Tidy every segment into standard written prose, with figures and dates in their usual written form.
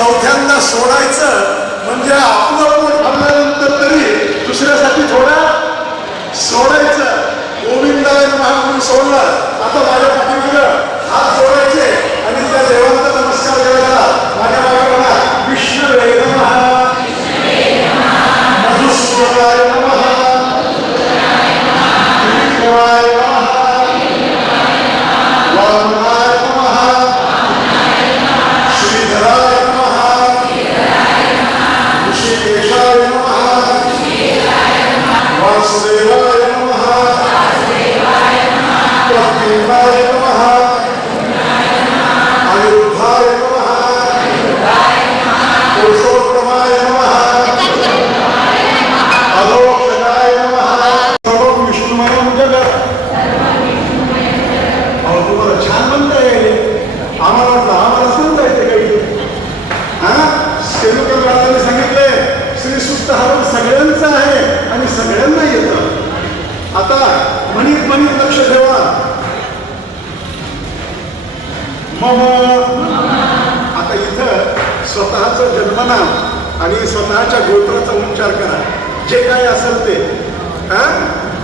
चौथ्यांदा सोडायचं म्हणजे आपलं पोट भरल्यानंतर तरी दुसऱ्यासाठी थोडा सोडायचं. गोविंदाय नमः म्हणून सोडलं. आता माझ्या पाठीमागे हात जोडायचे आणि त्या देवांचा नमस्कार करायला. माझ्या मागे म्हणा विष्णवे नमः, मधुसूदनाय नमः, त्रिविक्रमाय नमः, वामनाय नमः, श्रीधराय नमः, ऋषिकेशाय नमः, वासुदेवाय नमः, प्रद्युम्नाय नमः, अनिरुद्धाय नमः, पुरुषोत्तमाय नमः, अलोकनाय नमः. सर्वं विष्णुमयं जगत्. अहो तुम्हाला छान म्हणता येईल. आम्हाला वाटलं आम्हाला सांगता येते काही. सेलुकर महाराजांनी सांगितले श्री सुक्त हवन सगळ्यांचं आहे आणि सगळ्यांना येतं. आता म्हणीत लक्ष ठेवा. मम. आता इथं स्वतःचं जन्मनाम आणि स्वतःच्या गोत्राचा उच्चार करा. जे काय असेल ते.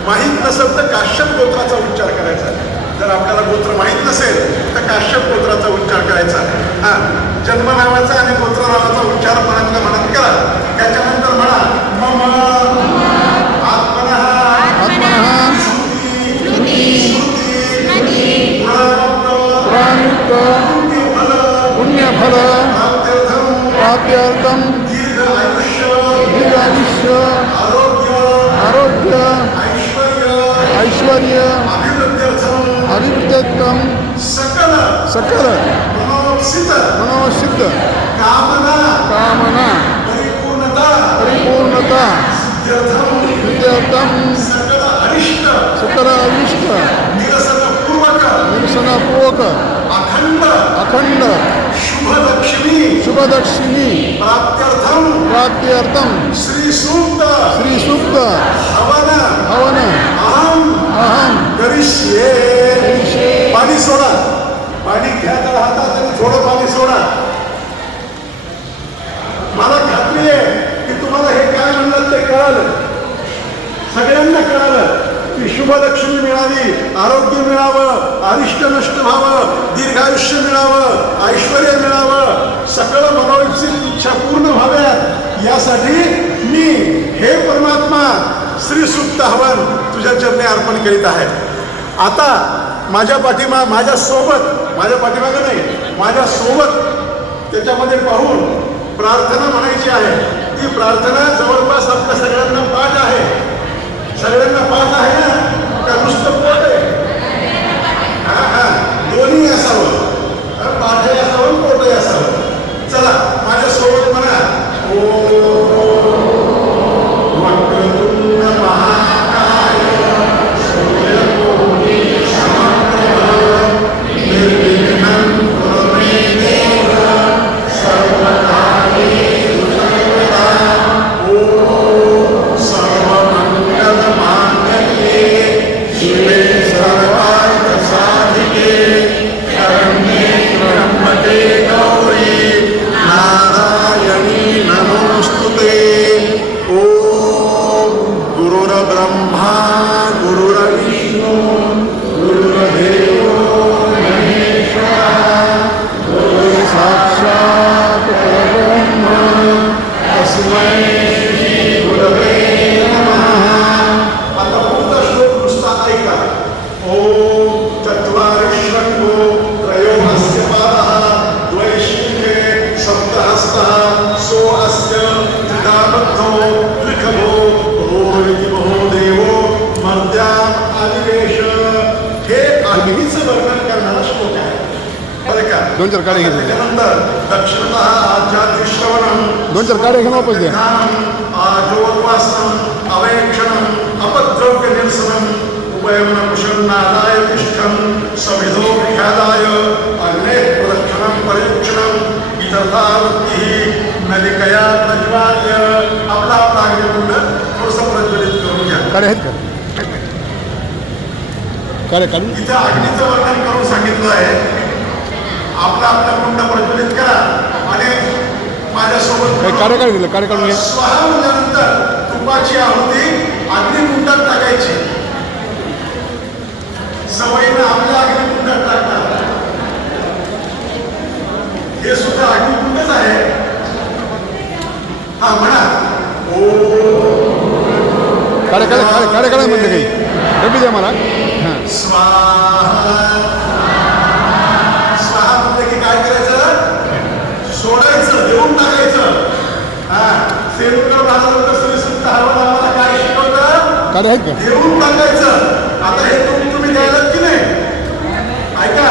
माहीत नसेल तर काश्यप गोत्राचा उच्चार करायचा. जर आपल्याला गोत्र माहीत नसेल तर काश्यप गोत्राचा उच्चार करायचा. जन्मनामाचा आणि गोत्र नावाचा उच्चार म्हणत करा. त्याच्यानंतर म्हणा मम आत्मनः पुण्यफल प्राप्त्यर्थम दीर्घ आयुष्य आरोग्य ऐश्वर्य अभिवृद्ध्यर्थम सकल मनोसिद्ध कामना परिपूर्णता सिद्ध्यर्थम सकल अरिष्ट निरसनपूर्वक अखंड शुभदक्षिणी प्राप्त्यर्थम श्री सूक्त हवन अहम करिष्ये. पाणी सोडा. पाणी घ्या तर हातात आणि थोडं पाणी सोडा. मला खात्री आहे की तुम्हाला हे काय म्हणलं ते कळालं. सगळ्यांना कळालं की शुभलक्ष्मी मिळावी, आरोग्य मिळावं, अरिष्ट नष्ट व्हावं, दीर्घायुष्य मिळावं, ऐश्वर्य मिळावं, सकळ मनोइच्छित इच्छा पूर्ण व्हाव्यात यासाठी मी हे परमात्मा श्री सुक्त हवन तुझ्या चरणी अर्पण करीत आहे. आता माझ्या पाठीमागं नाही, माझ्यासोबत त्याच्यामध्ये पाहून प्रार्थना म्हणायची आहे. ती प्रार्थना जवळपास आपल्या सगळ्यांना पाठ आहे. सगळ्यांना पाठ आहे ना का नुसतं पोट आहे? दोन्ही असावं. पाठही असावं पोटही असावं. चला माझ्यासोबत म्हणा ओ दोन चार काढे घेतले. दोन चार काढे घेऊन वापस द्या. अपद्रव्य निरसनम उभयम कुशलनादाय तिष्ठम समिधो विख्यादाय अग्ने प्रदक्षिणम परिक्षणम विदर्थावृत्ती नलिकया प्रज्वाल्य. आपला अग्निकुंड थोडंसं प्रज्वलित करून घ्या. काढे आहेत का? काढे काढून इथं अग्नीचं वर्णन करून सांगितलं आहे. आपला कुंड प्रज्वलित करा आणि माझ्यासोबत काही कार्य काय दिलं कार्य काढून घ्या स्वाहा म्हणल्यानंतर तुपाची आहुती अग्निकुंडात टाकायची. सवयीनं आपल्या अग्निकुंडात टाकतात. हे सुद्धा अग्निकुंडच आहे. हा म्हणा कार्य कार्य कार्य कार्य काय म्हणलं काही रबी द्या मला हां स्वाहा. स्वाहा म्हटलं की काय करायचं? सोडायचं, देऊन टाकायचं. हा सेलुकर महाराजांचं श्रीसुक्त हरवण आम्हाला काय शिकवतं? कार्य आहेत का देऊन टाकायचं. आता हे तूप तुम्ही द्यायलात की नाही? ऐका,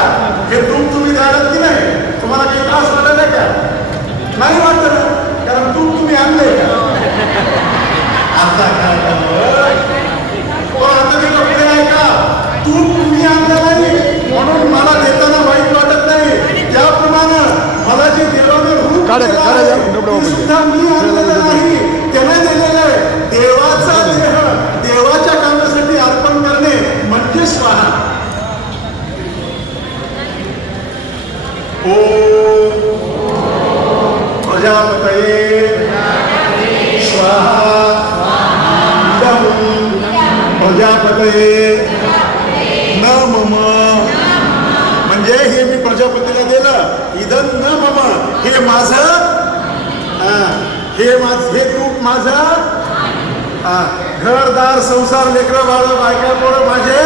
हे तूप तुम्ही द्यायलात की नाही? तुम्हाला काही त्रास वाटत आहे का? नाही वाटत ना, कारण तूप तुम्ही आणलंय का? आता काय झालं? पण आता ते पुढे ऐका, तूप तुम्ही आणलं नाही म्हणून मला देताना वाईट वाटत नाही. त्याप्रमाणे मला जे देवाने रूप काढा, दिलं काढा, आहे, द्या, डबडं ते वापस सुद्धा द्या. मी आणलेलं नाही, त्याने दिलेलं आहे. देवाचा देह देवाच्या कामासाठी अर्पण करणे म्हणजे स्वाहा. ओम प्रजापतये स्वाहा. इदं प्रजापतये न मम. म्हणजे हे मी प्रजापतीला दिलं. इदं न मम, हे माझं. हे तूप माझं. घरदार संसार लेकरं बाळ बायका पोरं माझे